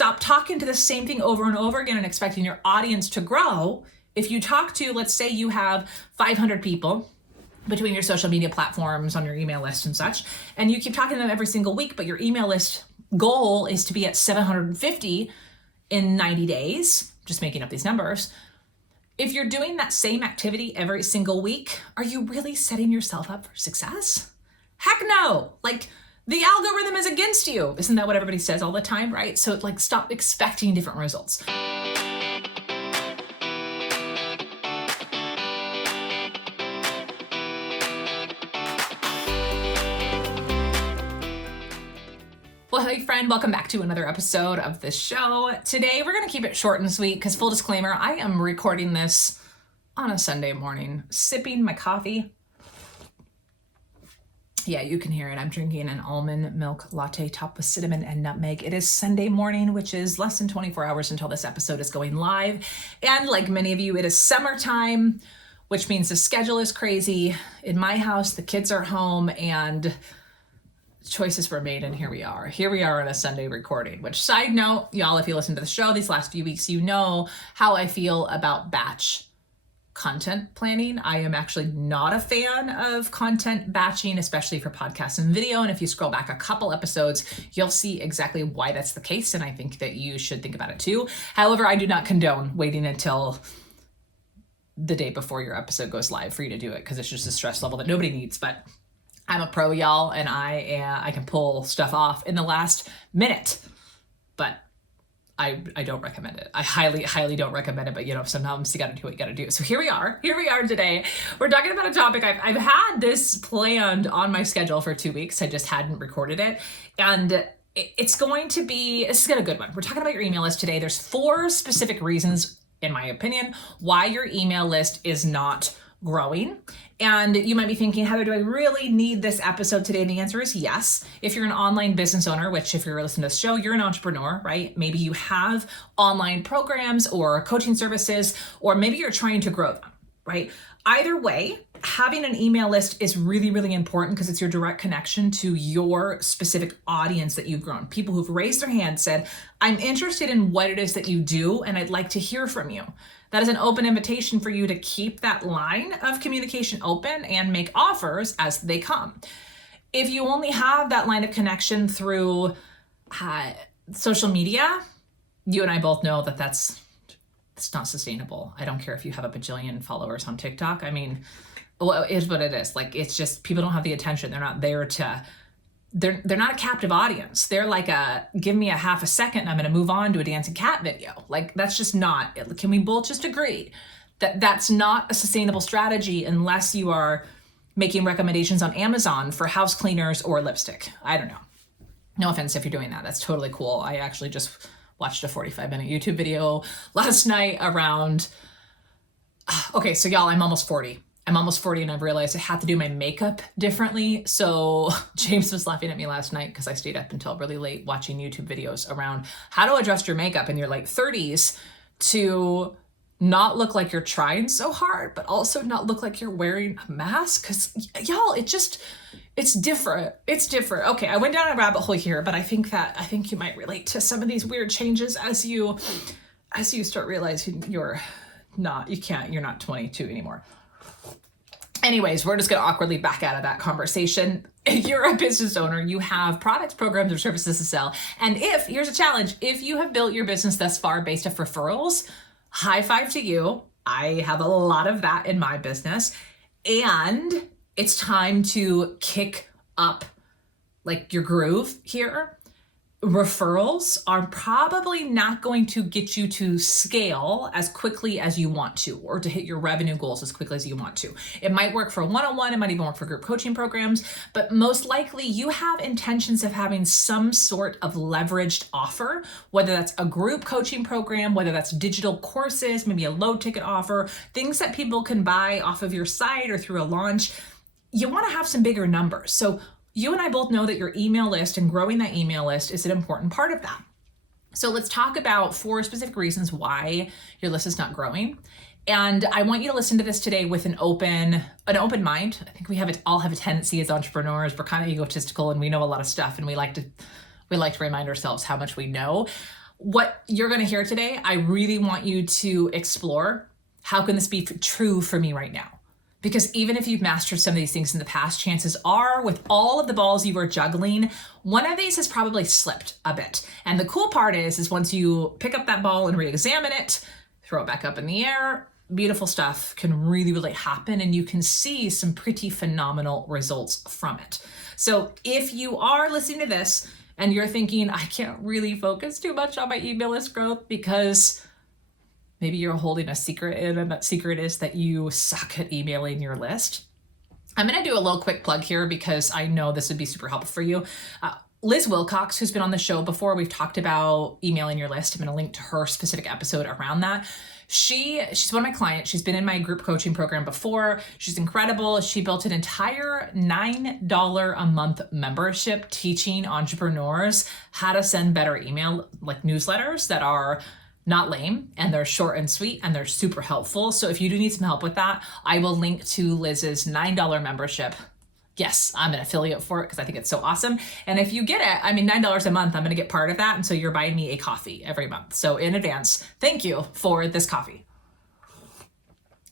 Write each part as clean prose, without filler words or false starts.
stop talking to the same thing over and over again and expecting your audience to grow. If you talk to, let's say you have 500 people between your social media platforms on your email list and such, and you keep talking to them every single week, but your email list goal is to be at 750 in 90 days, just making up these numbers. If you're doing that same activity every single week, are you really setting yourself up for success? Heck no. Like, the algorithm is against you. Isn't that what everybody says all the time, right? So like, stop expecting different results. Well, hey friend, welcome back to another episode of the show. Today, we're going to keep it short and sweet because, full disclaimer, I am recording this on a Sunday morning, sipping my coffee. Yeah, you can hear it. I'm drinking an almond milk latte topped with cinnamon and nutmeg. It is Sunday morning, which is less than 24 hours until this episode is going live. And like many of you, it is summertime, which means the schedule is crazy. In my house, the kids are home and choices were made, and here we are. Here we are on a Sunday recording, which, side note, y'all, if you listen to the show these last few weeks, you know how I feel about batch content planning. I am actually not a fan of content batching, especially for podcasts and video. And if you scroll back a couple episodes, you'll see exactly why that's the case. And I think that you should think about it too. However, I do not condone waiting until the day before your episode goes live for you to do it, because it's just a stress level that nobody needs. But I'm a pro, y'all, and I can pull stuff off in the last minute, but I don't recommend it. I highly don't recommend it, but you know, sometimes you gotta do what you gotta do. So here we are today. We're talking about a topic. I've had this planned on my schedule for 2 weeks. I just hadn't recorded it. And it's going to be, this is a good one. We're talking about your email list today. There's 4 specific reasons, in my opinion, why your email list is not growing. And you might be thinking, Heather, do I really need this episode today? And the answer is yes. If you're an online business owner, which if you're listening to this show, you're an entrepreneur, right? Maybe you have online programs or coaching services, or maybe you're trying to grow them, right? Either way, having an email list is really, really important because it's your direct connection to your specific audience that you've grown. People who've raised their hand, said, I'm interested in what it is that you do, and I'd like to hear from you. That is an open invitation for you to keep that line of communication open and make offers as they come. If you only have that line of connection through social media, you and I both know that it's not sustainable. I don't care if you have a bajillion followers on TikTok. I mean, well, it is what it is. Like, it's just, people don't have the attention. They're not there to, they're not a captive audience. They're like give me a half a second and I'm going to move on to a dancing cat video. Like, that's just not, can we both just agree that that's not a sustainable strategy unless you are making recommendations on Amazon for house cleaners or lipstick? I don't know. No offense if you're doing that. That's totally cool. I actually just watched a 45-minute YouTube video last night around, okay, so y'all, I'm almost 40 and I've realized I had to do my makeup differently. So James was laughing at me last night because I stayed up until really late watching YouTube videos around how to adjust your makeup in your late 30s to not look like you're trying so hard, but also not look like you're wearing a mask. Cause y'all, it's different. It's different. Okay, I went down a rabbit hole here, but I think you might relate to some of these weird changes as you start realizing you're not 22 anymore. Anyways, we're just going to awkwardly back out of that conversation. If you're a business owner, you have products, programs, or services to sell. And here's a challenge, if you have built your business thus far based off referrals, high five to you. I have a lot of that in my business. And it's time to kick up like your groove here. Referrals are probably not going to get you to scale as quickly as you want to, or to hit your revenue goals as quickly as you want to. It might work for one-on-one, it might even work for group coaching programs, but most likely you have intentions of having some sort of leveraged offer, whether that's a group coaching program, whether that's digital courses, maybe a low ticket offer, things that people can buy off of your site or through a launch. You want to have some bigger numbers. So you and I both know that your email list and growing that email list is an important part of that. So let's talk about 4 specific reasons why your list is not growing. And I want you to listen to this today with an open mind. I think we all have a tendency as entrepreneurs, we're kind of egotistical and we know a lot of stuff, and we like to remind ourselves how much we know. what you're going to hear today, I really want you to explore, how can this be true for me right now? Because even if you've mastered some of these things in the past, chances are with all of the balls you were juggling, one of these has probably slipped a bit. And the cool part is once you pick up that ball and re-examine it, throw it back up in the air, beautiful stuff can really, really happen, and you can see some pretty phenomenal results from it. So if you are listening to this and you're thinking, I can't really focus too much on my email list growth because maybe you're holding a secret, and that secret is that you suck at emailing your list, I'm going to do a little quick plug here because I know this would be super helpful for you. Liz Wilcox, who's been on the show before, we've talked about emailing your list. I'm going to link to her specific episode around that. She's one of my clients. She's been in my group coaching program before. She's incredible. She built an entire $9 a month membership teaching entrepreneurs how to send better email like newsletters that are not lame, and they're short and sweet, and they're super helpful. So if you do need some help with that, I will link to Liz's $9 membership. Yes, I'm an affiliate for it because I think it's so awesome. And if you get it, $9 a month, I'm going to get part of that. And so you're buying me a coffee every month. So in advance, thank you for this coffee.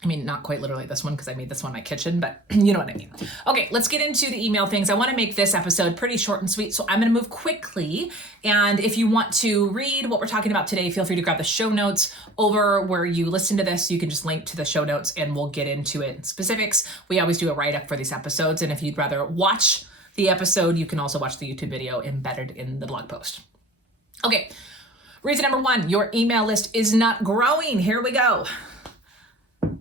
Not quite literally this one because I made this one in my kitchen, but you know what I mean. Okay, let's get into the email things. I want to make this episode pretty short and sweet, so I'm going to move quickly. And if you want to read what we're talking about today, feel free to grab the show notes over where you listen to this. You can just link to the show notes and we'll get into it in specifics. We always do a write-up for these episodes. And if you'd rather watch the episode, you can also watch the YouTube video embedded in the blog post. Okay, reason number 1, your email list is not growing. Here we go.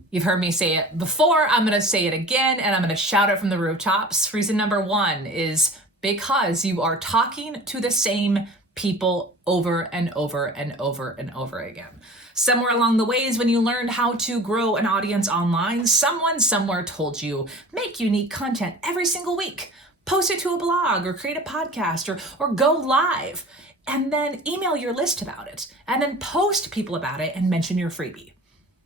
You've heard me say it before. I'm going to say it again, and I'm going to shout it from the rooftops. Reason number 1 is because you are talking to the same people over and over and over and over again. Somewhere along the ways when you learned how to grow an audience online, someone somewhere told you, make unique content every single week, post it to a blog or create a podcast or go live, and then email your list about it, and then post people about it and mention your freebie.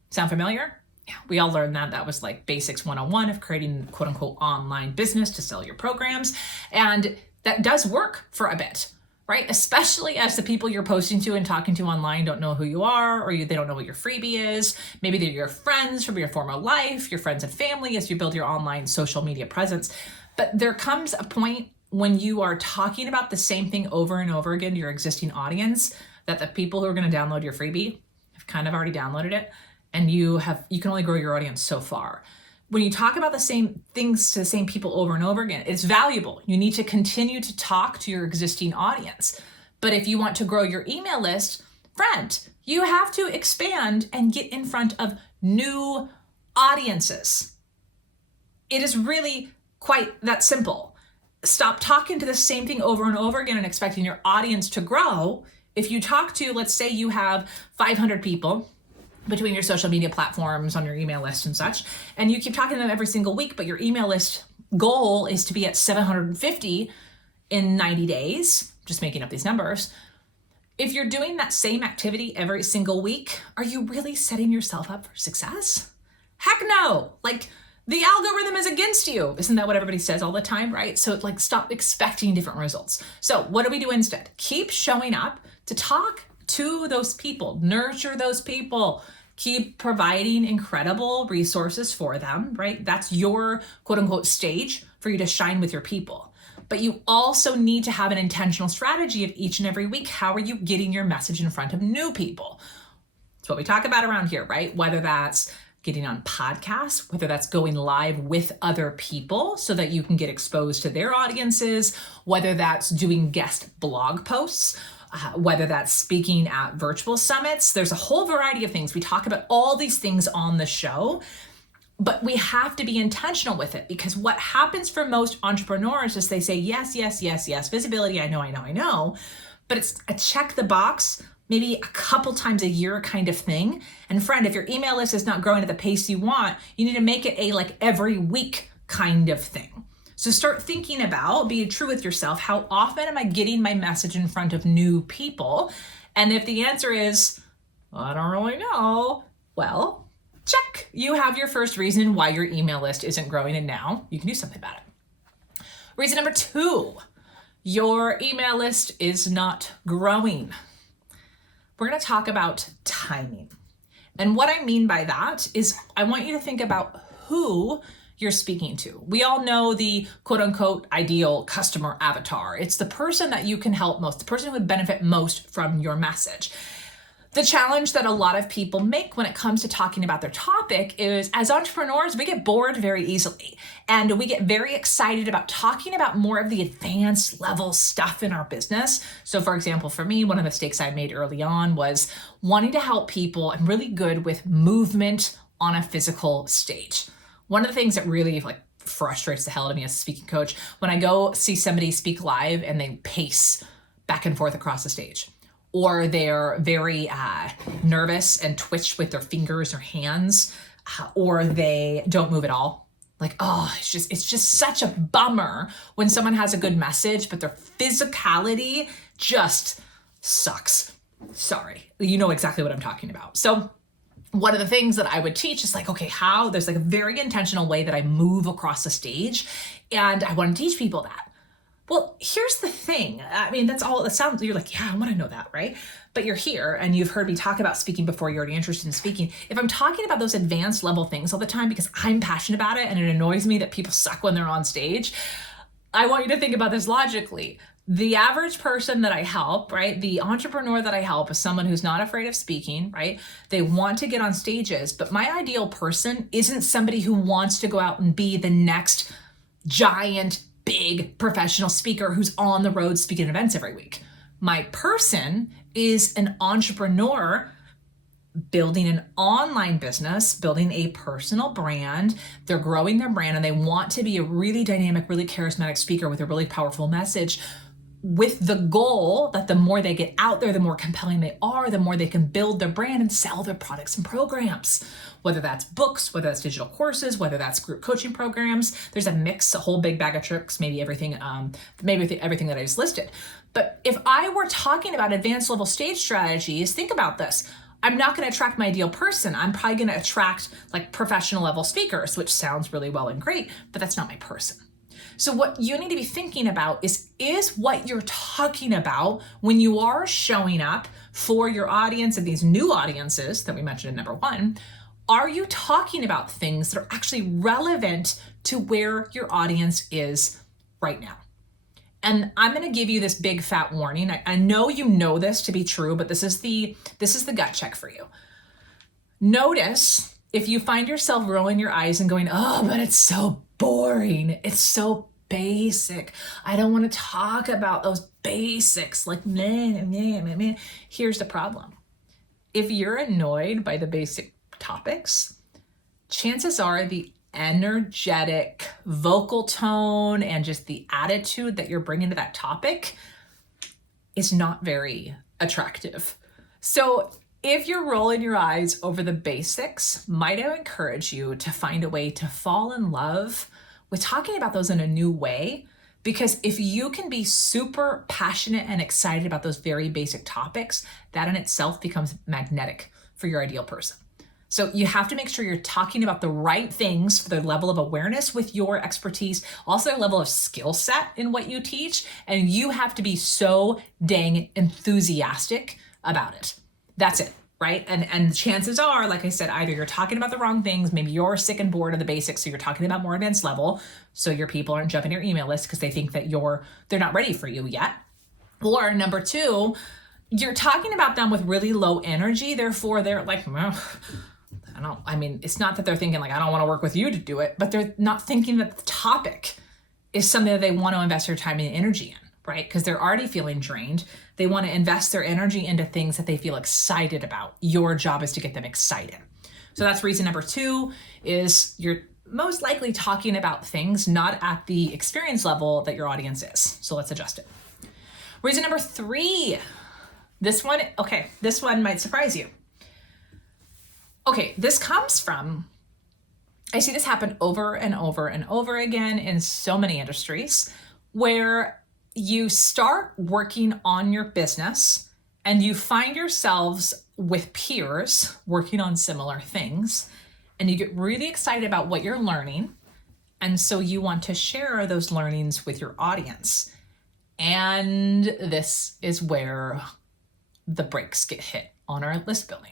Sound familiar? Yeah, we all learned that. That was like basics 101 of creating quote unquote online business to sell your programs. And that does work for a bit, right? Especially as the people you're posting to and talking to online don't know who you are, or they don't know what your freebie is. Maybe they're your friends from your former life, your friends and family as you build your online social media presence. But there comes a point when you are talking about the same thing over and over again to your existing audience that the people who are going to download your freebie have kind of already downloaded it. And you can only grow your audience so far. When you talk about the same things to the same people over and over again, it's valuable. You need to continue to talk to your existing audience. But if you want to grow your email list, friend, you have to expand and get in front of new audiences. It is really quite that simple. Stop talking to the same thing over and over again and expecting your audience to grow. If you talk to, let's say you have 500 people between your social media platforms on your email list and such, and you keep talking to them every single week, but your email list goal is to be at 750 in 90 days, just making up these numbers. If you're doing that same activity every single week, are you really setting yourself up for success? Heck no. The algorithm is against you. Isn't that what everybody says all the time, right? So stop expecting different results. So what do we do instead? Keep showing up to talk to those people, nurture those people, keep providing incredible resources for them, right? That's your quote unquote stage for you to shine with your people. But you also need to have an intentional strategy of each and every week. How are you getting your message in front of new people? That's what we talk about around here, right? Whether that's getting on podcasts, whether that's going live with other people so that you can get exposed to their audiences, whether that's doing guest blog posts, whether that's speaking at virtual summits. There's a whole variety of things. We talk about all these things on the show, but we have to be intentional with it, because what happens for most entrepreneurs is they say, yes, yes, yes, yes, visibility, I know, but it's a check the box, maybe a couple times a year kind of thing. And friend, if your email list is not growing at the pace you want, you need to make it a every week kind of thing. So start thinking about, be true with yourself, how often am I getting my message in front of new people? And if the answer is, I don't really know, well, check. You have your first reason why your email list isn't growing, and now you can do something about it. Reason number 2, your email list is not growing. we're going to talk about timing. And what I mean by that is I want you to think about who you're speaking to. We all know the quote unquote ideal customer avatar. It's the person that you can help most, the person who would benefit most from your message. The challenge that a lot of people make when it comes to talking about their topic is, as entrepreneurs, we get bored very easily, and we get very excited about talking about more of the advanced level stuff in our business. So for example, for me, one of the mistakes I made early on was wanting to help people. I'm really good with movement on a physical stage. One of the things that really frustrates the hell out of me as a speaking coach, when I go see somebody speak live and they pace back and forth across the stage, or they're very nervous and twitch with their fingers or hands, or they don't move at all. It's just such a bummer when someone has a good message, but their physicality just sucks. Sorry, you know exactly what I'm talking about. So one of the things that I would teach is there's a very intentional way that I move across the stage, and I want to teach people that. Well, here's the thing. I mean, that's all it sounds, you're like, yeah, I want to know that, right? But you're here and you've heard me talk about speaking before, you're already interested in speaking. If I'm talking about those advanced level things all the time because I'm passionate about it and it annoys me that people suck when they're on stage, I want you to think about this logically. The average person that I help, right? The entrepreneur that I help is someone who's not afraid of speaking, right? They want to get on stages, but my ideal person isn't somebody who wants to go out and be the next giant big professional speaker who's on the road speaking at events every week. My person is an entrepreneur building an online business, building a personal brand. They're growing their brand and they want to be a really dynamic, really charismatic speaker with a really powerful message, with the goal that the more they get out there, the more compelling they are, the more they can build their brand and sell their products and programs. Whether that's books, whether that's digital courses, whether that's group coaching programs, there's a mix, a whole big bag of tricks, maybe everything that I just listed. But if I were talking about advanced level stage strategies, think about this. I'm not going to attract my ideal person. I'm probably going to attract professional level speakers, which sounds really well and great, but that's not my person. So what you need to be thinking about is what you're talking about when you are showing up for your audience and these new audiences that we mentioned in number 1, are you talking about things that are actually relevant to where your audience is right now? And I'm going to give you this big fat warning. I know you know this to be true, but this is the gut check for you. Notice if you find yourself rolling your eyes and going, oh, but it's so boring. It's so basic. I don't want to talk about those basics. Here's the problem. If you're annoyed by the basic topics, chances are the energetic vocal tone and just the attitude that you're bringing to that topic is not very attractive. So if you're rolling your eyes over the basics, might I encourage you to find a way to fall in love with talking about those in a new way? Because if you can be super passionate and excited about those very basic topics, that in itself becomes magnetic for your ideal person. So you have to make sure you're talking about the right things for the level of awareness with your expertise, also a level of skill set in what you teach, and you have to be so dang enthusiastic about it. That's it, right? And chances are, like I said, either you're talking about the wrong things, maybe you're sick and bored of the basics, so you're talking about more advanced level, so your people aren't jumping your email list because they think that they're not ready for you yet. Or number 2, you're talking about them with really low energy, therefore they're like, it's not that they're thinking I don't want to work with you to do it, but they're not thinking that the topic is something that they want to invest their time and energy in, right? Because they're already feeling drained. They want to invest their energy into things that they feel excited about. Your job is to get them excited. So that's reason number 2 is you're most likely talking about things not at the experience level that your audience is. So let's adjust it. Reason number 3, this one might surprise you. Okay, this comes from, I see this happen over and over and over again in so many industries, where you start working on your business and you find yourselves with peers working on similar things, and you get really excited about what you're learning. And so you want to share those learnings with your audience. And this is where the brakes get hit on our list building.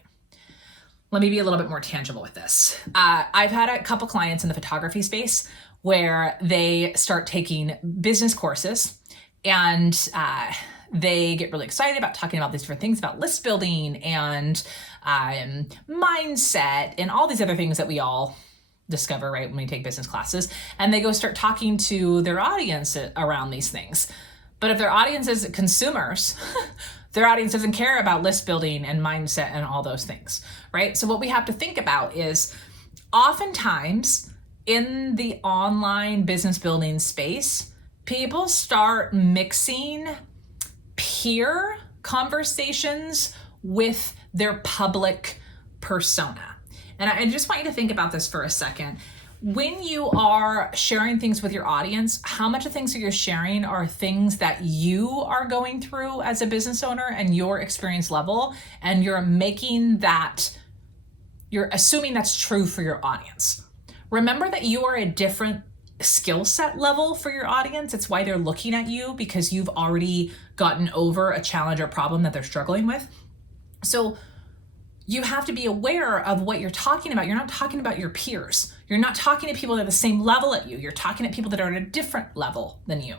Let me be a little bit more tangible with this. I've had a couple clients in the photography space where they start taking business courses and they get really excited about talking about these different things about list building and mindset and all these other things that we all discover, right, when we take business classes. And they go start talking to their audience around these things. But if their audience is consumers, their audience doesn't care about list building and mindset and all those things, right? So what we have to think about is oftentimes in the online business building space, people start mixing peer conversations with their public persona. And I just want you to think about this for a second. When you are sharing things with your audience, how much of things that you're sharing are things that you are going through as a business owner and your experience level, and you're assuming that's true for your audience. Remember that you are a different skill set level for your audience. It's why they're looking at you, because you've already gotten over a challenge or problem that they're struggling with. So you have to be aware of what you're talking about. You're not talking about your peers. You're not talking to people that are the same level at you. You're talking to people that are at a different level than you.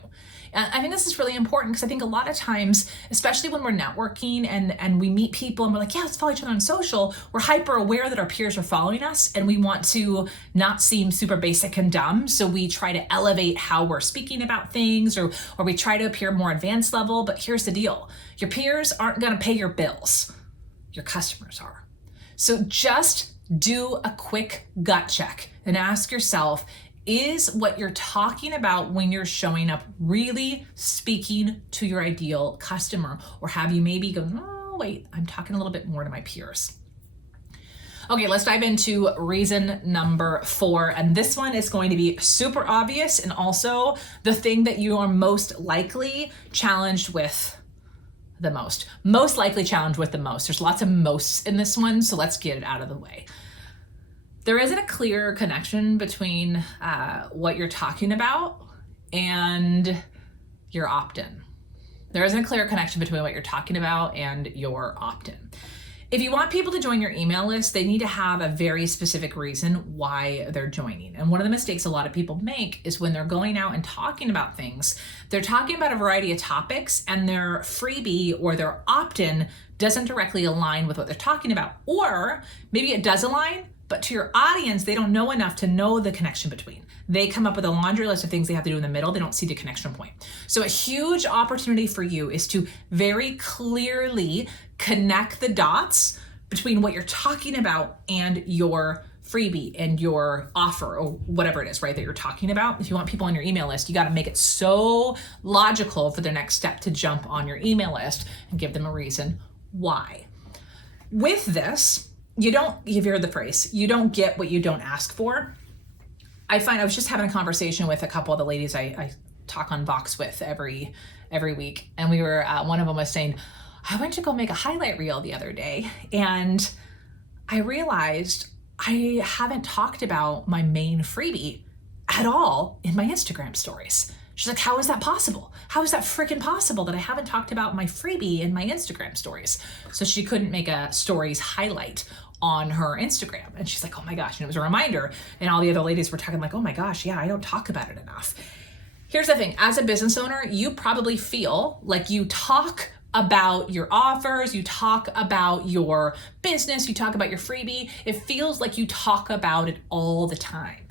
And I think this is really important because I think a lot of times, especially when we're networking and we meet people and we're like, yeah, let's follow each other on social, we're hyper aware that our peers are following us and we want to not seem super basic and dumb. So we try to elevate how we're speaking about things or we try to appear more advanced level. But here's the deal. Your peers aren't going to pay your bills. Your customers are. So just do a quick gut check and ask yourself, is what you're talking about when you're showing up really speaking to your ideal customer? Or have you maybe gone, oh, wait, I'm talking a little bit more to my peers? Okay, let's dive into reason number 4. And this one is going to be super obvious and also the thing that you are most likely challenged with the most. Most likely challenged with the most. There's lots of mosts in this one, so let's get it out of the way. There isn't a clear connection between what you're talking about and your opt-in. There isn't a clear connection between what you're talking about and your opt-in. If you want people to join your email list, they need to have a very specific reason why they're joining. And one of the mistakes a lot of people make is when they're going out and talking about things, they're talking about a variety of topics and their freebie or their opt-in doesn't directly align with what they're talking about. Or maybe it does align, but to your audience, they don't know enough to know the connection between. They come up with a laundry list of things they have to do in the middle. They don't see the connection point. So a huge opportunity for you is to very clearly connect the dots between what you're talking about and your freebie and your offer or whatever it is, right, that you're talking about. If you want people on your email list, you got to make it so logical for their next step to jump on your email list and give them a reason why. With this, you've heard the phrase, you don't get what you don't ask for. I was just having a conversation with a couple of the ladies I talk on Vox with every week. And we were, one of them was saying, I went to go make a highlight reel the other day and I realized I haven't talked about my main freebie at all in my Instagram stories. She's like, how is that possible? How is that freaking possible that I haven't talked about my freebie in my Instagram stories? So she couldn't make a stories highlight on her Instagram. And she's like, oh my gosh. And it was a reminder. And all the other ladies were talking like, oh my gosh, yeah, I don't talk about it enough. Here's the thing. As a business owner, you probably feel like you talk about your offers, you talk about your business, you talk about your freebie. It feels like you talk about it all the time.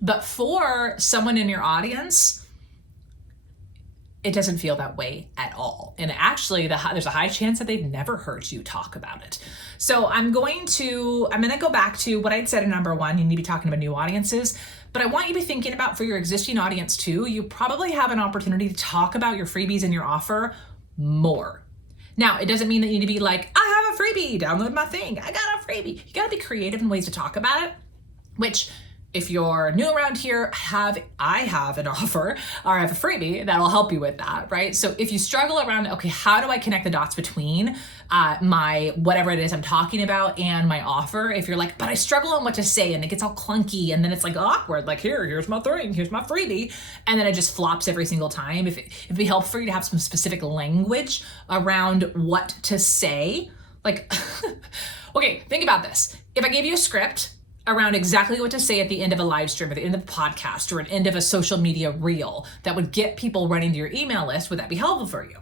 But for someone in your audience, it doesn't feel that way at all. And actually, there's a high chance that they've never heard you talk about it. So I'm going to go back to what I'd said in number 1, you need to be talking about new audiences, but I want you to be thinking about for your existing audience too, you probably have an opportunity to talk about your freebies and your offer more. Now, it doesn't mean that you need to be like, I have a freebie, download my thing, I got a freebie. You gotta be creative in ways to talk about it, which if you're new around here, I have an offer or I have a freebie that'll help you with that, right? So if you struggle around, okay, how do I connect the dots between my whatever it is I'm talking about and my offer? If you're like, but I struggle on what to say and it gets all clunky and then it's like awkward, like here's my thing, here's my freebie, and then it just flops every single time. If it'd be helpful for you to have some specific language around what to say, like, okay, think about this. If I gave you a script around exactly what to say at the end of a live stream, at the end of a podcast, or at the end of a social media reel that would get people running to your email list, would that be helpful for you?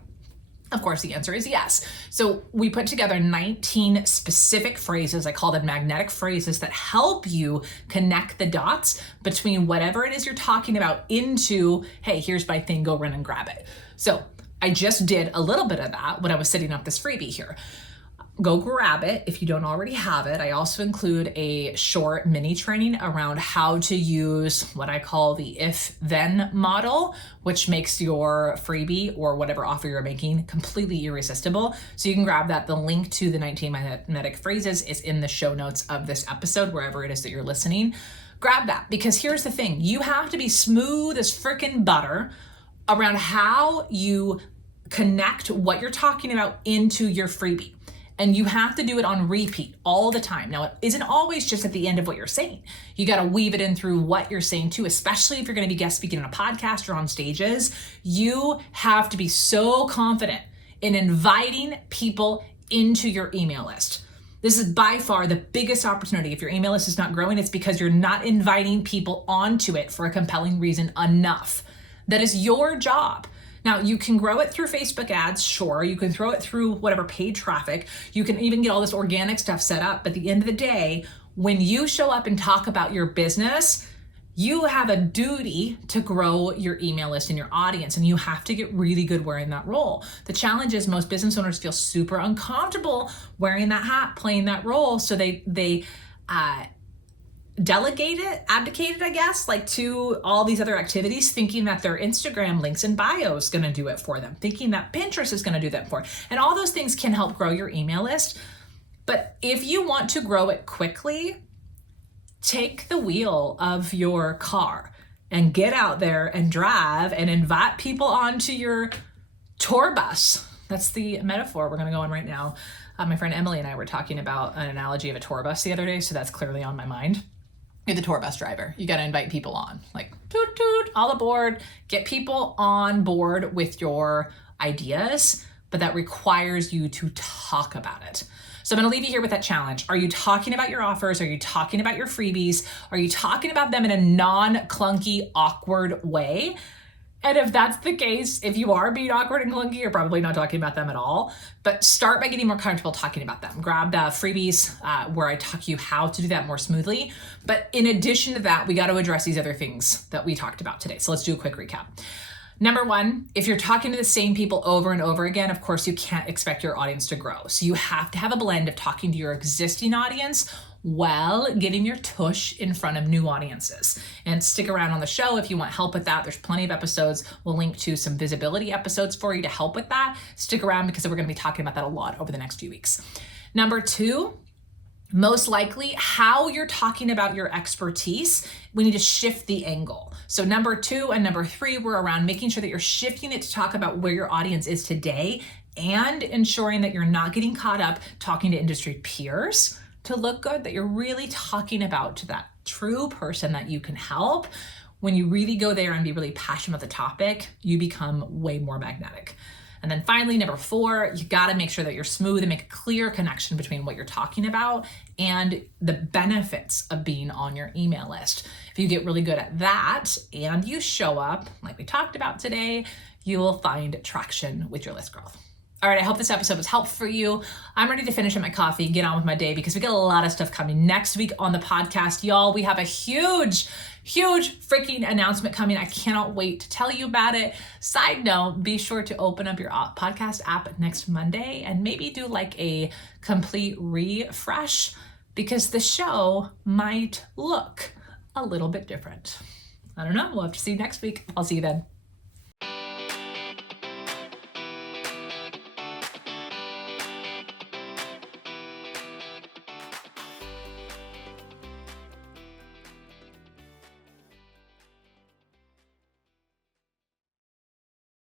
Of course, the answer is yes. So we put together 19 specific phrases, I call them magnetic phrases, that help you connect the dots between whatever it is you're talking about into, hey, here's my thing, go run and grab it. So I just did a little bit of that when I was setting up this freebie here. Go grab it if you don't already have it. I also include a short mini training around how to use what I call the if-then model, which makes your freebie or whatever offer you're making completely irresistible. So you can grab that. The link to the 19 magnetic phrases is in the show notes of this episode, wherever it is that you're listening. Grab that, because here's the thing. You have to be smooth as freaking butter around how you connect what you're talking about into your freebie. And you have to do it on repeat all the time. Now, it isn't always just at the end of what you're saying. You got to weave it in through what you're saying too, especially if you're going to be guest speaking on a podcast or on stages. You have to be so confident in inviting people into your email list. This is by far the biggest opportunity. If your email list is not growing, it's because you're not inviting people onto it for a compelling reason enough. That is your job. Now, you can grow it through Facebook ads, sure. You can throw it through whatever paid traffic. You can even get all this organic stuff set up. But at the end of the day, when you show up and talk about your business, you have a duty to grow your email list and your audience, and you have to get really good wearing that role. The challenge is most business owners feel super uncomfortable wearing that hat, playing that role, so they abdicate it, I guess, like to all these other activities, thinking that their Instagram links and bio is going to do it for them, thinking that Pinterest is going to do that for them. And all those things can help grow your email list. But if you want to grow it quickly, take the wheel of your car and get out there and drive and invite people onto your tour bus. That's the metaphor we're going to go on right now. My friend Emily and I were talking about an analogy of a tour bus the other day, so that's clearly on my mind. You're the tour bus driver. You got to invite people on, like toot toot, all aboard, get people on board with your ideas, but that requires you to talk about it. So I'm going to leave you here with that challenge. Are you talking about your offers? Are you talking about your freebies? Are you talking about them in a non-clunky, awkward way? And if that's the case, if you are being awkward and clunky, you're probably not talking about them at all. But start by getting more comfortable talking about them. Grab the freebies where I talk you how to do that more smoothly. But in addition to that, we got to address these other things that we talked about today. So let's do a quick recap. Number one, if you're talking to the same people over and over again, of course, you can't expect your audience to grow. So you have to have a blend of talking to your existing audience while getting your tush in front of new audiences. And stick around on the show if you want help with that. There's plenty of episodes. We'll link to some visibility episodes for you to help with that. Stick around because we're going to be talking about that a lot over the next few weeks. Number two, most likely how you're talking about your expertise, we need to shift the angle. So number two and number three were around making sure that you're shifting it to talk about where your audience is today and ensuring that you're not getting caught up talking to industry peers to look good, that you're really talking about to that true person that you can help. When you really go there and be really passionate about the topic, you become way more magnetic. And then finally, number four, you got to make sure that you're smooth and make a clear connection between what you're talking about and the benefits of being on your email list. If you get really good at that and you show up like we talked about today, you will find traction with your list growth. All right, I hope this episode was helpful for you. I'm ready to finish up my coffee and get on with my day because we got a lot of stuff coming next week on the podcast. Y'all, we have a huge freaking announcement coming. I cannot wait to tell you about it. Side note, be sure to open up your podcast app next Monday and maybe do like a complete refresh because the show might look a little bit different. I don't know. We'll have to see you next week. I'll see you then.